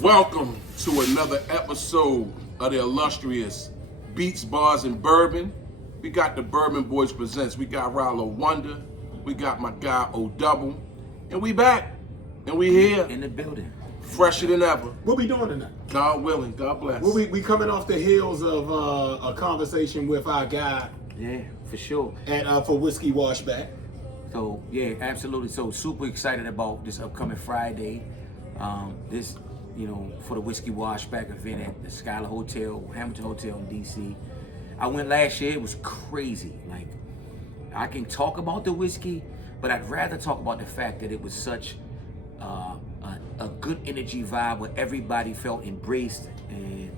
Welcome to another episode of the illustrious Beats, Bars, and Bourbon. We got the Bourbon Boys Presents. We got Rollo Wonder. We got my guy O-Double. And we back. And we here. In the building. Fresher than ever. What we doing tonight? God willing. God bless. We coming off the heels of a conversation with our guy Yeah, for sure. at for Whiskey Washback. So, yeah, absolutely. So, super excited about this upcoming Friday. For the Whiskey Washback event at the Skylar Hotel, Hamilton Hotel in D.C. I went last year. It was crazy. Like, I can talk about the whiskey, but I'd rather talk about the fact that it was such a good energy vibe where everybody felt embraced and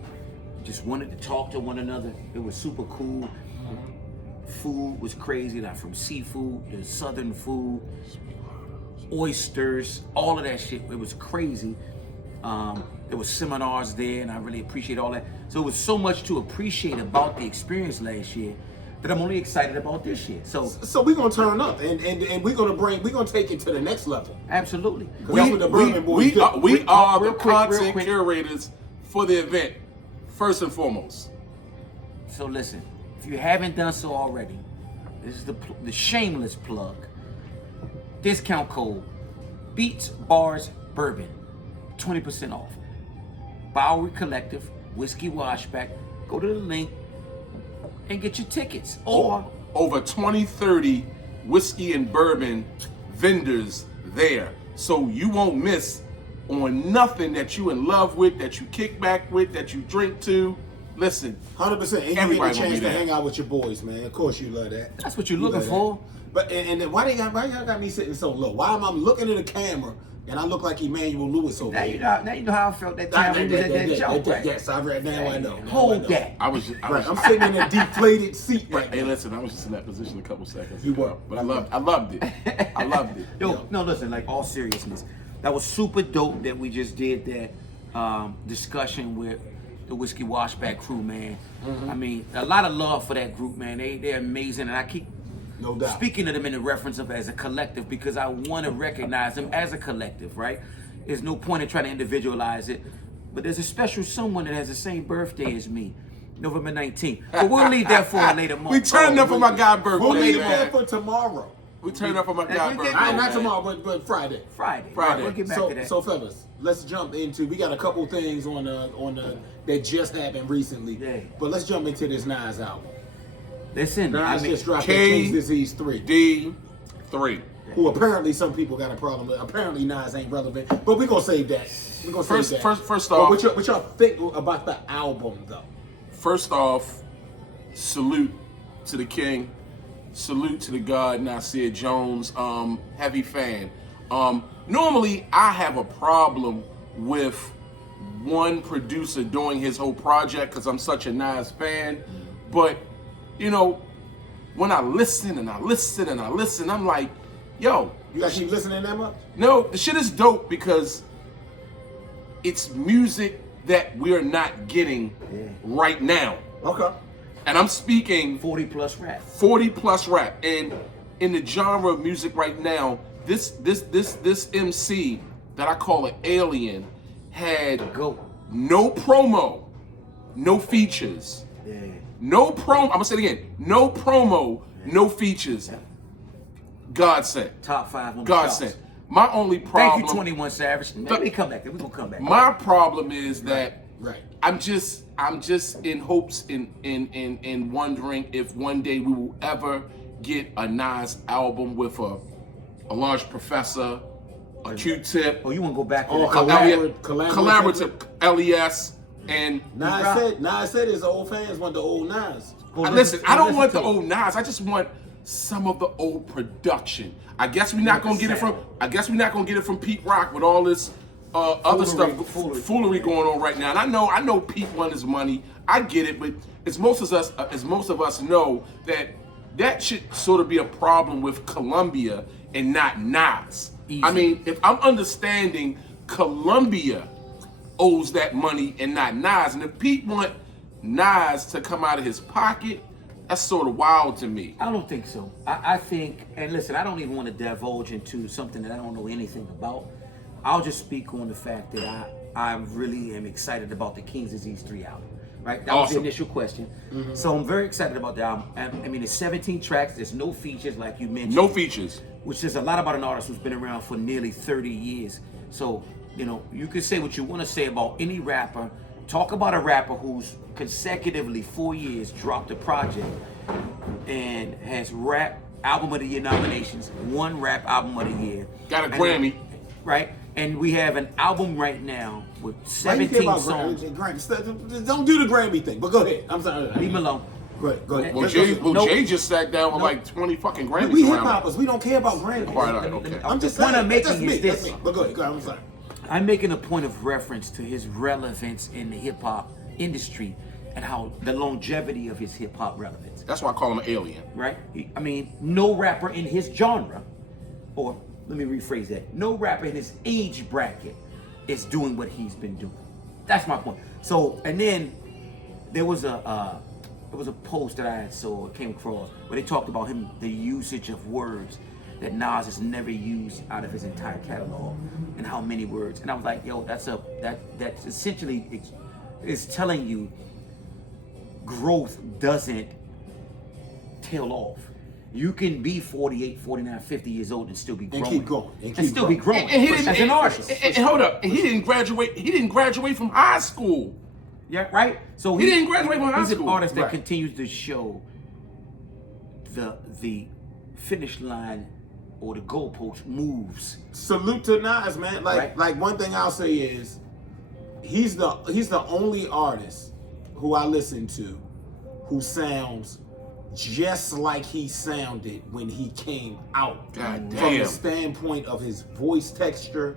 just wanted to talk to one another. It was super cool. Food was crazy, like from seafood to southern food, oysters, all of that shit. It was crazy. There was seminars there, and I really appreciate all that. So it was so much to appreciate about the experience last year that I'm only excited about this year. So we're gonna turn up and we're gonna take it to the next level. Absolutely. That's what the Bourbon Boys do. We are the real quick, content curators for the event, first and foremost. So listen, if you haven't done so already, this is the shameless plug. Discount code Beats, Bars, Bourbon, 20% off. Bowery Collective, Whiskey Washback. Go to the link and get your tickets. Or over 20, 30 whiskey and bourbon vendors there. So you won't miss on nothing that you in love with, that you kick back with, that you drink to. Listen, 100%. And you everybody get a gonna chance be to there. hang out with your boys, man. Of course you love that. that's what you're You looking love for. that. But and then why y'all got me sitting so low? Why am I looking at the camera and I look like Emmanuel Lewis over Now here? you know how I felt that time we was at that joke, right? Yes, I read now. I know. Hold that. I was Right, I'm sitting in a deflated seat right Hey, now. listen, I was just in that position a couple seconds You ago, were. but I loved it. I loved it. Yo, no, listen, like all seriousness, that was super dope that we just did that discussion with the Whiskey Washback crew, man. I mean, a lot of love for that group, man. They're amazing, and I keep No doubt. speaking of them in the reference of as a collective because I want to recognize them as a collective, right? There's no point in trying to individualize it, but there's a special someone that has the same birthday as me, November 19th. But we'll leave that for a later moment. We turned up for my guy birthday. We'll leave man. that for tomorrow. We turned up for my guy we birthday. get- Not man. tomorrow, but Friday. Friday. Friday. We'll get back So, to that. so fellas, let's jump into. We got a couple things on the that just happened recently. Yeah. But let's jump into this Nas album. Listen, Nas just dropped K- King's Disease 3, D3. who apparently some people got a problem with. Apparently Nas ain't relevant, but we're gonna save that. We're gonna save that. First But off, what y'all think about the album though? First off, salute to the king, salute to the God, Nasir Jones. Heavy fan. Normally, I have a problem with one producer doing his whole project because I'm such a Nas fan. But you know, when I listen and I listen and I listen, I'm like, yo, You guys keep listening that much? no, the shit is dope because it's music that we're not getting right now. Okay. And I'm speaking 40 plus rap. 40 plus rap. And in the genre of music right now, this MC that I call an alien had Go. no promo, no features. Yeah. No promo, I'm gonna say it again. No promo, no features. God sent. Top 5 on the God charts. sent. My only Thank problem. you, 21 Savage. Maybe come back there. We're gonna come back. My problem is that Right. I'm just in hopes in wondering if one day we will ever get a Nas album with a large professor, a Q-Tip, Oh, you wanna go back to Oh, that? collaborative LES, and Nas said his old fans want the old Nas. listen, I don't want the to old Nas. I just want some of the old production. I guess we're not gonna get it from Pete Rock with all this other foolery going on right now. And I know Pete won his money. I get it, but as most of us know that should sort of be a problem with Columbia and not Nas. Easy. I mean, if I'm understanding, Columbia owes that money and not Nas. And if Pete want Nas to come out of his pocket, that's sort of wild to me. I don't think so. I think, and listen, I don't even want to divulge into something that I don't know anything about. I'll just speak on the fact that I really am excited about the King's Disease 3 album. Right? That was the initial question. So I'm very excited about the album. I mean, it's 17 tracks. There's no features, like you mentioned. No features. Which says a lot about an artist who's been around for nearly 30 years. So, you know, you can say what you want to say about any rapper. Talk about a rapper who's consecutively 4 years dropped a project and has rap album of the year nominations, 1 rap album of the year. Got a Grammy. Right? And we have an album right now with Why you care 17 about songs. Grammy? Don't do the Grammy thing, but go ahead. I'm sorry. Leave him alone. Go ahead. Well, Jay just sat down with like 20 fucking Grammys. We hip around him. hoppers. We don't care about Grammys. All right, okay. I'm just The point saying. I'm making That's is me. this. That's me. But go ahead. I'm sorry. I'm making a point of reference to his relevance in the hip hop industry and how the longevity of his hip hop relevance. That's why I call him an alien. Right? I mean, no rapper in his genre, or let me rephrase that, no rapper in his age bracket is doing what he's been doing. That's my point. So, and then there was a post that I came across where they talked about him, the usage of words that Nas has never used out of his entire catalog, and how many words. And I was like, yo, that's essentially is telling you growth doesn't tail off. You can be 48, 49, 50 years old and still be growing. And keep going. And still be growing. And he didn't, as an artist. And hold up. And he didn't graduate from high school. Yeah, right? So He didn't graduate from high he's school. an artist that Right. continues to show the finish line or the goalpost moves. Salute to Nas, man. Like one thing I'll say is he's the only artist who I listen to who sounds just like he sounded when he came out. God From damn. the standpoint of his voice texture,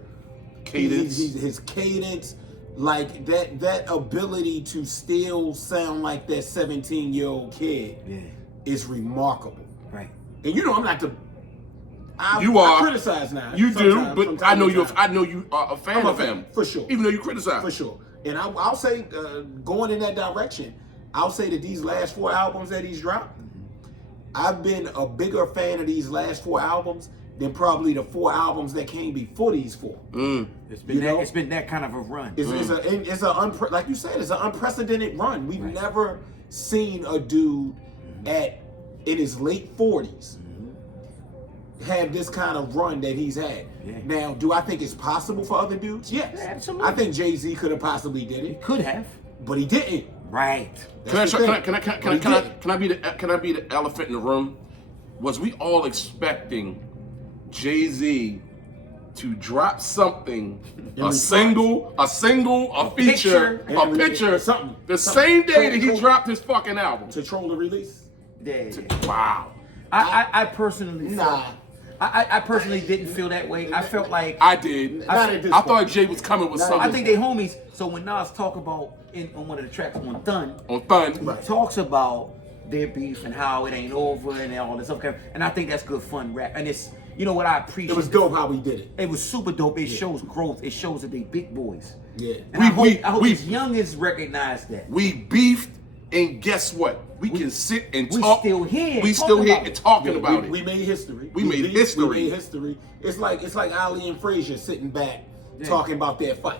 Cadence. his cadence, like that ability to still sound like that 17-year-old kid is remarkable. Right. And you know I'm not the I criticize now. You do, sometimes, but from I time know to you. time. I know you are a fan I'm a of fan, him for sure. Even though you criticize, For sure. And I'll say, going in that direction, I'll say that these last 4 albums that he's dropped, I've been a bigger fan of these last 4 albums than probably the 4 albums that came before these 4. It's been that kind of a run. Like you said, it's an unprecedented run. We've never seen a dude in his late 40s have this kind of run that he's had. Yeah. Now, do I think it's possible for other dudes? Yes. Yeah, absolutely. I think Jay-Z could have possibly did it, Could have. but he didn't. Right. Can I be be the elephant in the room? Was we all expecting Jay-Z to drop something, a feature, a picture, something, the same day that he Troll- dropped his fucking album? to troll the release? Yeah. Wow. I personally Nah. I personally didn't feel that way. I felt like I did. Not at this I thought point. Jay was coming with Not at something. I think they homies. So when Nas talk about on one of the tracks on Thun, on Thun. Right. talks about their beef and how it ain't over and all this stuff. And I think that's good fun rap. And it's, you know what I appreciate. It was dope how we did it. It was super dope. It shows growth. It shows that they big boys. Yeah. And I hope these youngins recognize that. We beefed, and guess what? We can sit and we talk. still here We talking still here about and talking Yeah, about we it. made history. We made history. We made history. It's like Ali and Frazier sitting back talking about their fight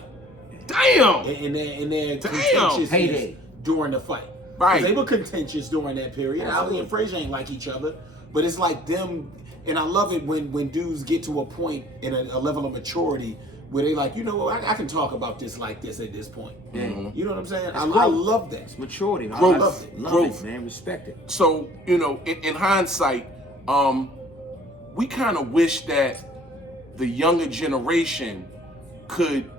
Damn. and their Damn. contentiousness Heyday. during the fight. Right. 'Cause they were contentious during that period. Ali and Frazier ain't like each other, but it's like them. And I love it when dudes get to a point in a level of maturity where they like, you know what, I can talk about this like this at this point. Yeah. You know what I'm saying? I growth. love that. It's maturity, man. Growth. I love it. Love Growth. it, man. Respect it. So, you know, in hindsight, we kind of wish that the younger generation could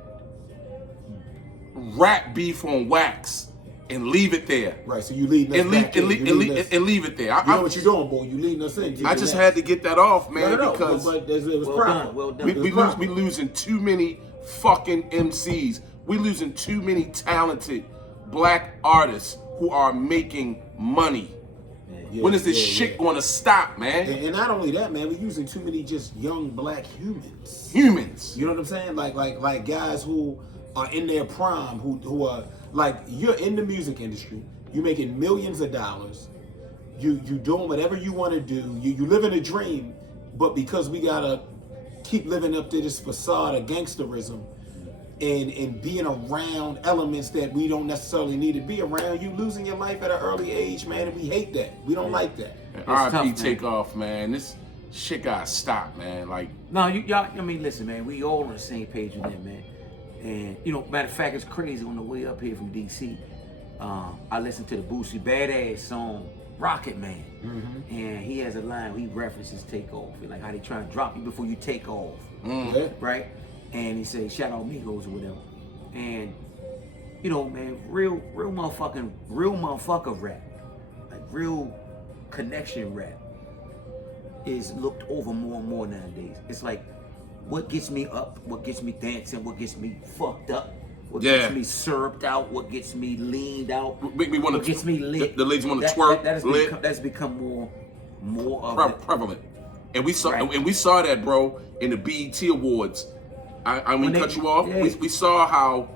rap beef on wax and leave it there. Right, so you leading us And leave, back in. and, leave, You and, leading leave, us- and leave it there. You know what you're doing, boy. You leading us in. I just had to get that off, man, No, because but it was Well proper. done, well done. we, It was we, proper. we losing too many fucking MCs. We losing too many talented black artists who are making money. Yeah, When is this yeah, shit yeah. going to stop, man? And not only that, man, we're using too many just young black humans. Humans. You know what I'm saying? Like guys who are in their prime, who are like, you're in the music industry, you're making millions of dollars, you doing whatever you want to do, you living a dream, but because we gotta keep living up to this facade of gangsterism, and being around elements that we don't necessarily need to be around, you losing your life at an early age, man, and we hate that. We don't like that. R.I.P. Takeoff, man. This shit gotta stop, man. Like, no, y'all. I mean, listen, man. We all on the same page with that, man. And you know, matter of fact, it's crazy. On the way up here from DC, I listened to the Boosie Badass song "Rocket Man," and he has a line where he references takeoff, like how they try to drop you before you take off, right? And he says, "Shout out Migos" or whatever. And you know, man, real motherfucker rap, like real connection rap, is looked over more and more nowadays. It's like, what gets me up, what gets me dancing, what gets me fucked up, what gets me syruped out, what gets me leaned out, what gets me lit. The ladies want to twerk. That's become more of prevalent. And we saw that, bro, in the BET Awards. I mean, cut you off. Yeah. We saw how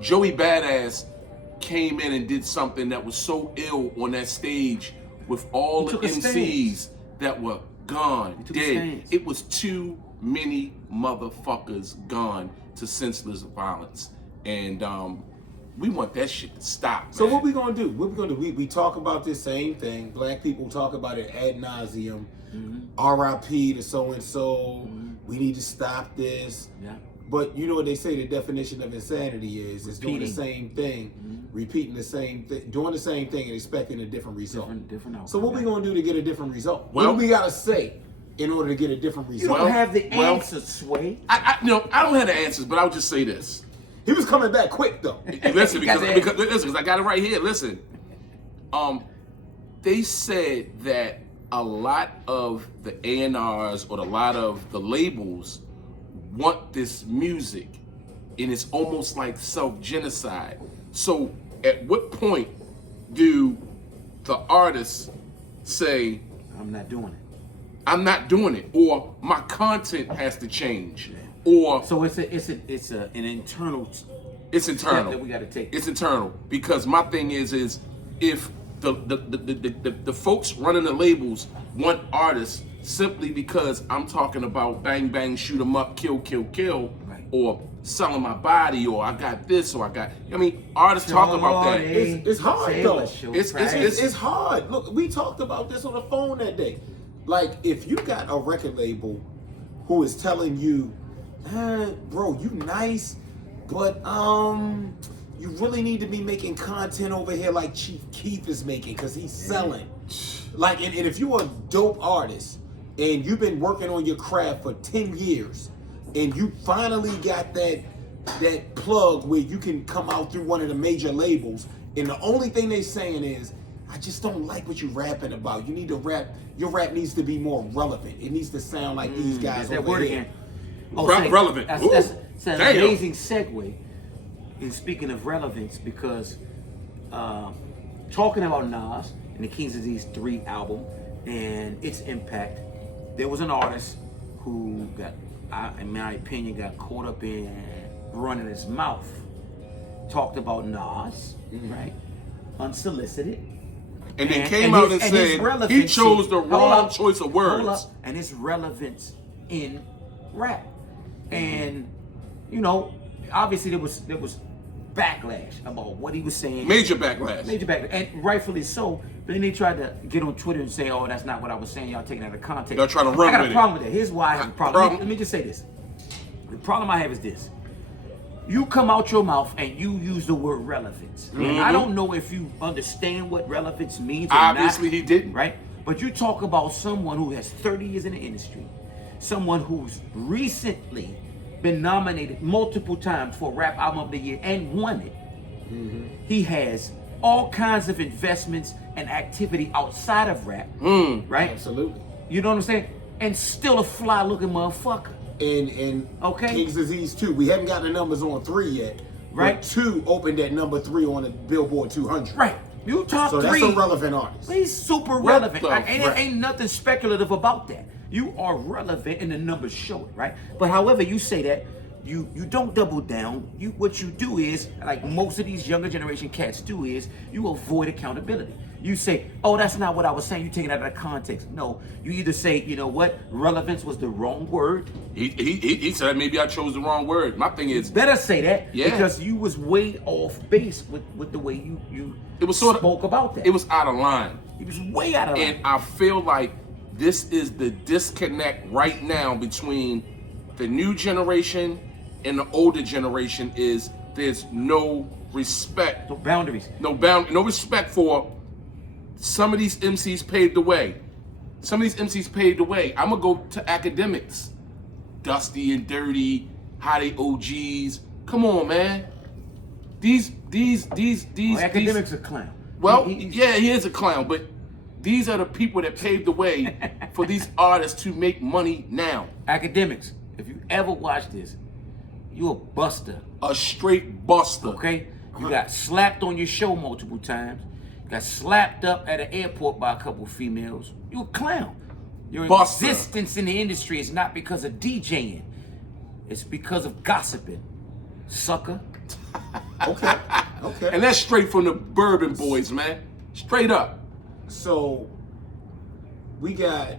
Joey Badass came in and did something that was so ill on that stage with all the MCs that were gone, dead. It was too many motherfuckers gone to senseless violence. And we want that shit to stop, man. So what we gonna do? We talk about this same thing. Black people talk about it ad nauseum. R.I.P. to so-and-so. We need to stop this. Yeah. But you know what they say the definition of insanity is? It's doing the same thing, repeating the same thing, doing the same thing and expecting a different result. Different outcome. So what we gonna do to get a different result? What do we gotta say in order to get a different result? You don't have the answers, Sway. I don't have the answers, but I'll just say this. He was coming back quick though. Listen, because I got it right here. Listen. They said that a lot of the A&Rs or a lot of the labels want this music, and it's almost like self-genocide. So at what point do the artists say, I'm not doing it, or my content has to change, or so it's an internal. It's internal. That we got to take. It's internal, because my thing is if the folks running the labels want artists simply because I'm talking about bang bang, shoot 'em up, kill, right, or selling my body, or I got this, or I got. I mean, artists talk about that. It's hard though. It's hard. Look, we talked about this on the phone that day. Like, if you got a record label who is telling you, bro, you nice, but you really need to be making content over here like Chief Keef is making, because he's selling. Like, and if you're a dope artist and you've been working on your craft for 10 years and you finally got that plug where you can come out through one of the major labels, and the only thing they saying is, I just don't like what you're rapping about. You need to rap. Your rap needs to be more relevant. It needs to sound like these guys over here. Relevant. That's an amazing segue. And speaking of relevance, because talking about Nas and the King's Disease 3 album and its impact, there was an artist who in my opinion, got caught up in running his mouth. Talked about Nas, right? Unsolicited. And then came out and said he chose the wrong choice of words. And his relevance in rap. And, you know, obviously there was backlash about what he was saying. Major backlash. And rightfully so. But then they tried to get on Twitter and say, oh, that's not what I was saying. Y'all taking it out of context. Y'all trying to run with it. I got a problem with that. Here's why I have a problem. Let me just say this. The problem I have is this. You come out your mouth and you use the word relevance. And I don't know if you understand what relevance means or Obviously not, he didn't. Right? But you talk about someone who has 30 years in the industry, someone who's recently been nominated multiple times for Rap Album of the Year and won it. He has all kinds of investments and activity outside of rap, right? Absolutely. You know what I'm saying? And still a fly looking motherfucker. And King's Disease 2, we haven't gotten the numbers on 3 yet. Right. But 2 opened at number 3 on the Billboard 200. Right. You top 3. So that's a relevant artist. He's super relevant. Ain't nothing speculative about that. You are relevant and the numbers show it, right? But however you say that, you don't double down. What you do is, like most of these younger generation cats do, is you avoid accountability. You say, oh, that's not what I was saying. You take it out of context. No, you either say, you know what, relevance was the wrong word. He said maybe I chose the wrong word. My thing is, Better say that, yeah, because you was way off base with the way you it was sort spoke about that. It was out of line. It was way out of line. And I feel like this is the disconnect right now between the new generation and the older generation. Is there's no respect, no boundaries, no respect for some of these MCs paved the way. Some of these MCs paved the way. I'm gonna go to academics, Dusty and Dirty, how they OGs. Come on, man. These academics are clown. Well, yeah, he is a clown, but these are the people that paved the way for these artists to make money now. Academics, if you ever watch this, you a buster. A straight buster. Okay? You got slapped on your show multiple times. You got slapped up at an airport by a couple of females. You a clown. Your Buster. existence in the industry is not because of DJing. It's because of gossiping. Sucker. Okay. And that's straight from the Bourbon Boys, man. Straight up. So we got,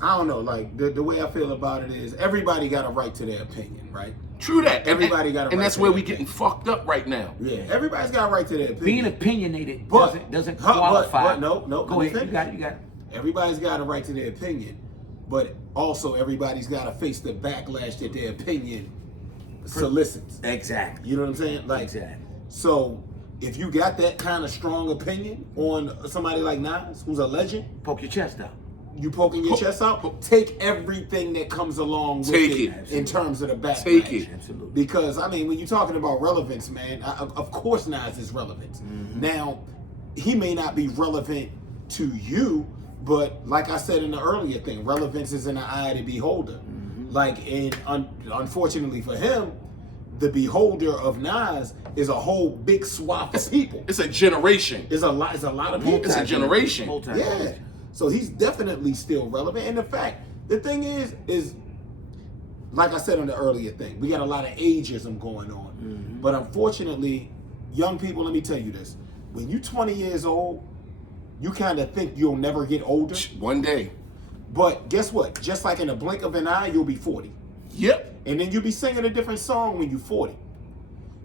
I don't know, like the way I feel about it is everybody got a right to their opinion, right? True that. Everybody got a right. And that's to where their we getting fucked up right now. Yeah, everybody's got a right to their opinion. Being opinionated doesn't qualify. But no. Go ahead. You got it. Everybody's got a right to their opinion, but also everybody's got to face the backlash that their opinion solicits. Exactly. You know what I'm saying? Like, exactly. So if you got that kind of strong opinion on somebody like Nas, who's a legend, poke your chest out. You poking your chest out? Take everything that comes along with it in terms of the backlash. Take it. Absolutely. Because, I mean, when you're talking about relevance, man, of course Nas is relevant. Mm-hmm. Now, he may not be relevant to you, but like I said in the earlier thing, relevance is in the eye of the beholder. Mm-hmm. Like, and unfortunately for him, the beholder of Nas is a whole big swath of people. It's a generation. It's a lot of people. It's a generation. Yeah. So he's definitely still relevant. And the thing is, like I said on the earlier thing, we got a lot of ageism going on. Mm-hmm. But unfortunately, young people, let me tell you this. When you're 20 years old, you kind of think you'll never get older. One day. But guess what? Just like in a blink of an eye, you'll be 40. Yep. And then you'll be singing a different song when you're 40.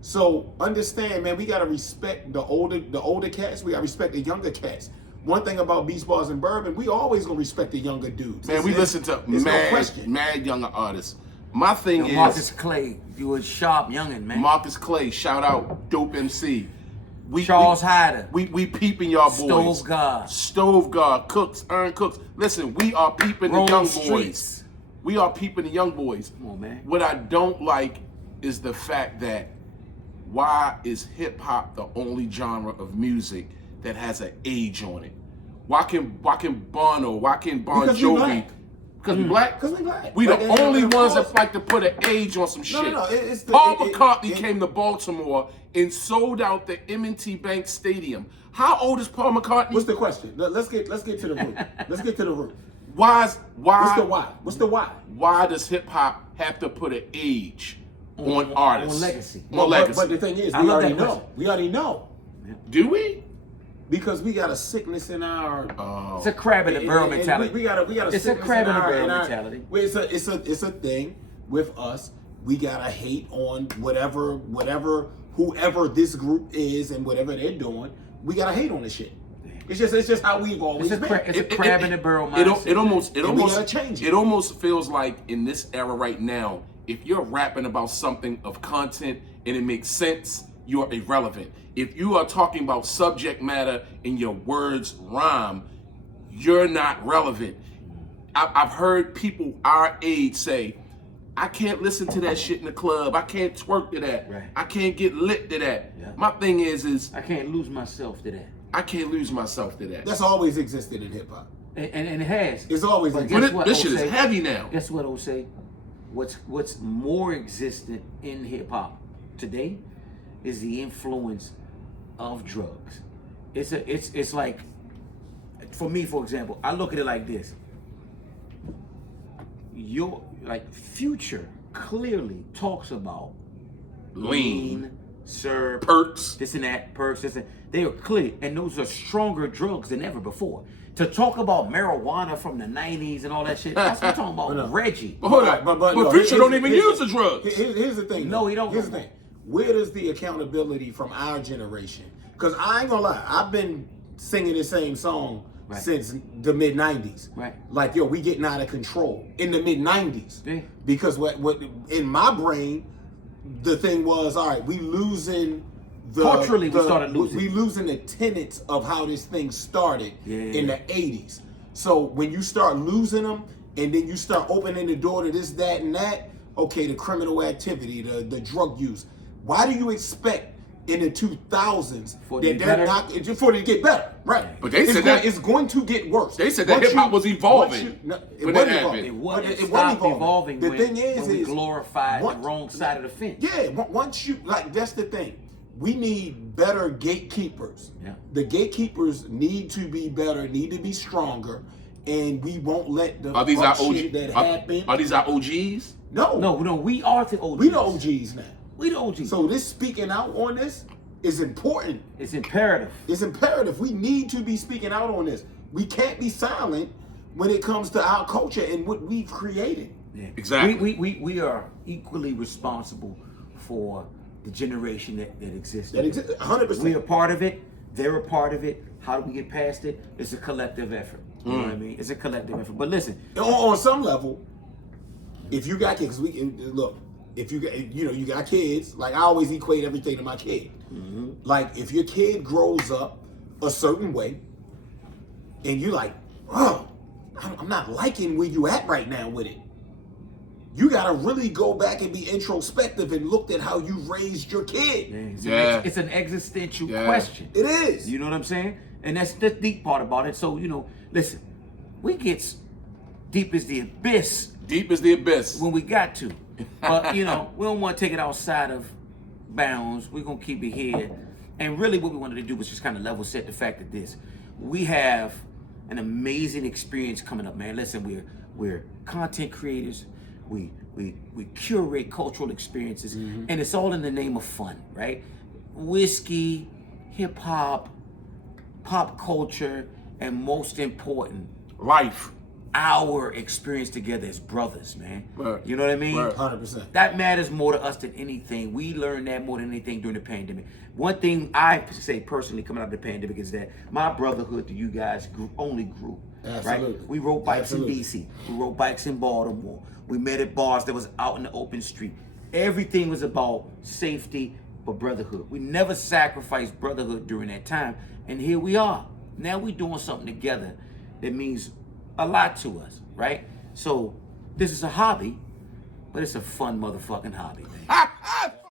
So understand, man, we got to respect the older cats. We got to respect the younger cats. One thing about Beach Bars and Bourbon, we always gonna respect the younger dudes. Man, we listen to mad younger artists. My thing is Marcus Clay, you a sharp youngin', man. Marcus Clay, shout out, dope MC. Charles Hyder. We peeping y'all boys. Stove God, Cooks, Earn Cooks. Listen, we are peeping the young boys. We are peeping the young boys. Come on, man. What I don't like is the fact that why is hip hop the only genre of music that has an age on it? Why can Bono, why can Bon Jovi? Because we black? Because we black. We the only ones that like to put an age on some shit. No. Paul McCartney came to Baltimore and sold out the M&T Bank Stadium. How old is Paul McCartney? What's the question? Let's get to the root. Let's get to the root. Why? What's the why? Why does hip hop have to put an age on artists? On legacy. But the thing is, we already know. We already know. Do we? Because we got a sickness in our. It's a crab in the barrel mentality. We got a. It's a crab in the barrel mentality. It's a thing with us. We gotta hate on whoever this group is and whatever they're doing. We gotta hate on this shit. It's just how we've always been. It's a crab in the barrel mindset. It almost feels like in this era right now, if you're rapping about something of content and it makes sense, you're irrelevant. If you are talking about subject matter and your words rhyme, you're not relevant. I've heard people our age say, I can't listen to that shit in the club. I can't twerk to that. Right. I can't get lit to that. Yeah. My thing is I can't lose myself to that. I can't lose myself to that. That's always existed in hip hop. And it has. It's always existed. But this shit is heavy now. Guess what, Osei? What's more existent in hip hop today is the influence of drugs. It's like, for me, for example, I look at it like this. Future clearly talks about lean, syrup, Perks. this and that, perks, this and they are clear, and those are stronger drugs than ever before. To talk about marijuana from the 90s and all that shit, that's what I'm talking about. Reggie. But hold on, but no, Future don't even use the drugs. Here's the thing. No, he don't. Here's the thing. Where does the accountability from our generation? Because I ain't gonna lie, I've been singing the same song since the mid 90s. Right. Like, yo, we getting out of control in the mid 90s. Yeah. Because what in my brain, the thing was, all right, we losing the Culturally, we started losing. We losing the tenets of how this thing started in the 80s. So when you start losing them, and then you start opening the door to this, that, and that, okay, the criminal activity, the drug use. Why do you expect in the 2000s that they're not for it to get better? Right. But they said that it's going to get worse. They said that hip hop was evolving. It wasn't evolving. The when, thing is, we glorified the wrong side of the fence. Yeah, once you that's the thing. We need better gatekeepers. Yeah. The gatekeepers need to be better, need to be stronger, and we won't let the shit that happen. Are these our OGs? No, we are the OGs. We the OGs now. We the OGs. So this speaking out on this is important. It's imperative. It's imperative. We need to be speaking out on this. We can't be silent when it comes to our culture and what we've created. Yeah. Exactly. We are equally responsible for the generation that exists. That exists, 100%. We are part of it. They're a part of it. How do we get past it? It's a collective effort. You know what I mean? It's a collective effort. But listen, on some level, if you got kids, if you got, you got kids. Like I always equate everything to my kid. Mm-hmm. Like if your kid grows up a certain way, and you're like, oh, I'm not liking where you at right now with it. You gotta really go back and be introspective and look at how you raised your kid. It's an existential question. It is. You know what I'm saying? And that's the deep part about it. So, listen, we get deep as the abyss. Deep as the abyss. When we got to. But, we don't want to take it outside of bounds. We're going to keep it here. And really what we wanted to do was just kind of level set the fact that we have an amazing experience coming up, man. Listen, we're content creators. We curate cultural experiences, and it's all in the name of fun, right? Whiskey, hip hop, pop culture, and most important, life. Our experience together as brothers, man. Right. You know what I mean? 100%. That matters more to us than anything. We learned that more than anything during the pandemic. One thing I say personally coming out of the pandemic is that my brotherhood to you guys only grew. Absolutely. Right? We rode bikes in DC. We rode bikes in Baltimore. We met at bars that was out in the open street. Everything was about safety but brotherhood. We never sacrificed brotherhood during that time. And here we are. Now we're doing something together that means a lot to us, right? So this is a hobby, but it's a fun motherfucking hobby, man.